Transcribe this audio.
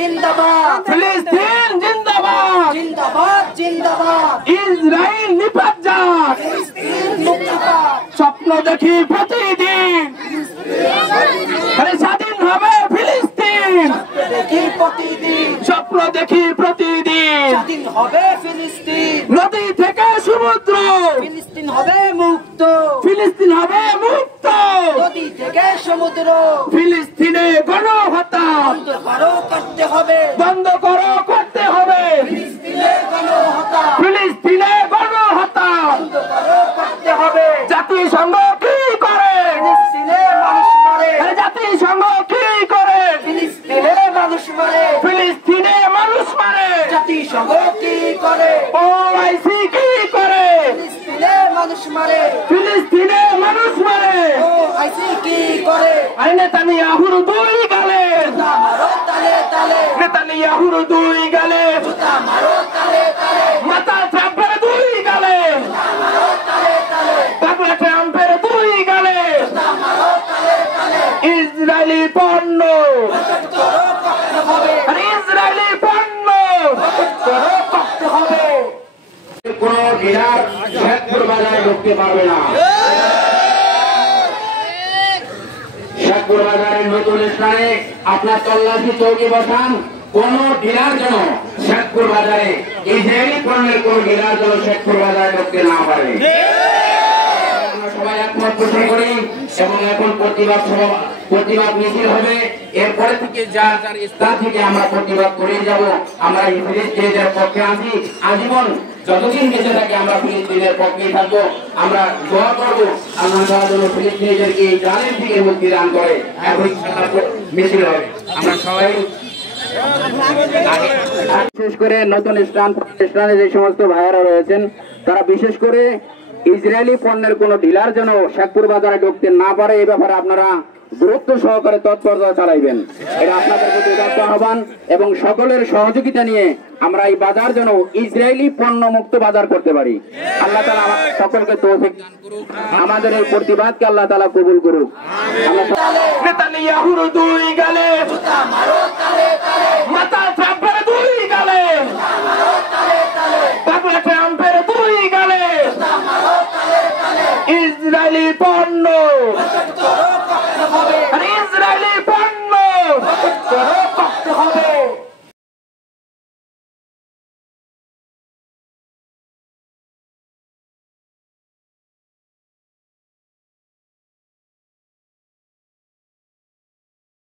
জিন্দাবাদ ফিলিস্তিন জিন্দাবাদ জিন্দাবাদ জিন্দাবাদ ইসরায়েল নিপাত যাক ফিলিস্তিন মুক্তাবাদ স্বপ্ন দেখি প্রতিদিন আরে স্বাধীন হবে ফিলিস্তিন দেখি প্রতিদিন স্বপ্ন দেখি প্রতিদিন স্বাধীন হবে ফিলিস্তিন নদী থেকে সমুদ্র ফিলিস্তিন হবে মুক্ত ফিলিস্তিন হবে মুক্ত নদী থেকে সমুদ্র ফিলিস্তিনে গণহত্যা বন্ধ করো করতে হবে বন্ধ করো করতে হবে ফিলিস্তিনে গণহত্যা ফিলিস্তিনে গণহত্যা বন্ধ করো করতে হবে জাতিসংঘ কি করে ফিলিস্তিনে মানুষ মারে আরে জাতিসংঘ কি করে ফিলিস্তিনে মানুষ মারে ফিলিস্তিনে মানুষ মারে জাতিসংঘ কি করে ওআইসি কি করে ফিলিস্তিনে মানুষ মারে ফিলিস্তিনে মানুষ মারে ও আইসি কি করে আরে নেতানিয়াহুর দুই গালে জুতা মারো তালে তালে নেতানিয়াহুর দুই গালে জুতা মারো তালে তালে মাতা ট্রাম্পের দুই গালে মারো তালে তালে পাগলা ট্রাম্পের দুই গালে জুতা মারো তালে তালে ইসরায়েলি পণ্য বয়কট করো করতে হবে আরে ইসরায়েলি পণ্য বয়কট করো করতে হবে কোন ডিলার শেখপুর বাজারে ঢুকতে পারবে না শেখপুর বাজারের নতুন স্থানে আপনার তল্লাশি চৌকি বসান কোন ডিলার যেন শেখপুর বাজারে ইসরায়েলি পণ্যের কোন ডিলার যেন শেখপুর বাজারে ঢুকতে না পারে আমরা সবাই একমত পোষণ করি এবং এখন প্রতিবাদ মিছিল হবে এরপরে থেকে যার যার স্থান থেকে আমরা প্রতিবাদ করে যাব আমরা এই ফিলিস্তিনের পক্ষে আছি আজীবন যতদিন বেঁচে থাকে আমরা ফিলিস্তিনের পক্ষেই থাকবো আমরা দোয়া করবো আল্লাহ তাআলা যেন ফিলিস্তিনিদেরকে এই জালেম থেকে মুক্তি দান করে এখন মিছিল হবে আমরা সবাই বিশেষ করে নতুন স্থানে যে সমস্ত ভাইয়েরা রয়েছেন তারা বিশেষ করে ইসরায়েলি পণ্যের কোন ডিলার যেন শেখপুর বাজারে ঢুকতে না পারে এই ব্যাপারে আপনারা গুরুত্ব সহকারে তৎপরতা চালাইবেন এটা আপনাদের প্রতি উদাত্ত আহ্বান এবং সকলের সহযোগিতা নিয়ে আমরা এই বাজার যেন ইসরায়েলি পণ্য মুক্ত বাজার করতে পারি আল্লাহ তাআলা আমাদের সকলকে তৌফিক দান করুক আমাদের এই প্রতিবাদকে আল্লাহ তাআলা কবুল করুক নেতানিয়াহুর দুই গালে জুতা মারো তালে তালে মাতা ট্রাম্পের দুই গালে জুতা মারো তালে তালে পাগলা ট্রাম্পের দুই গালে জুতা মারো তালে তালে ইসরায়েলি পণ্য বয়কট করো করতে হবে আর ইসরায়েলি পণ্য বয়কট করো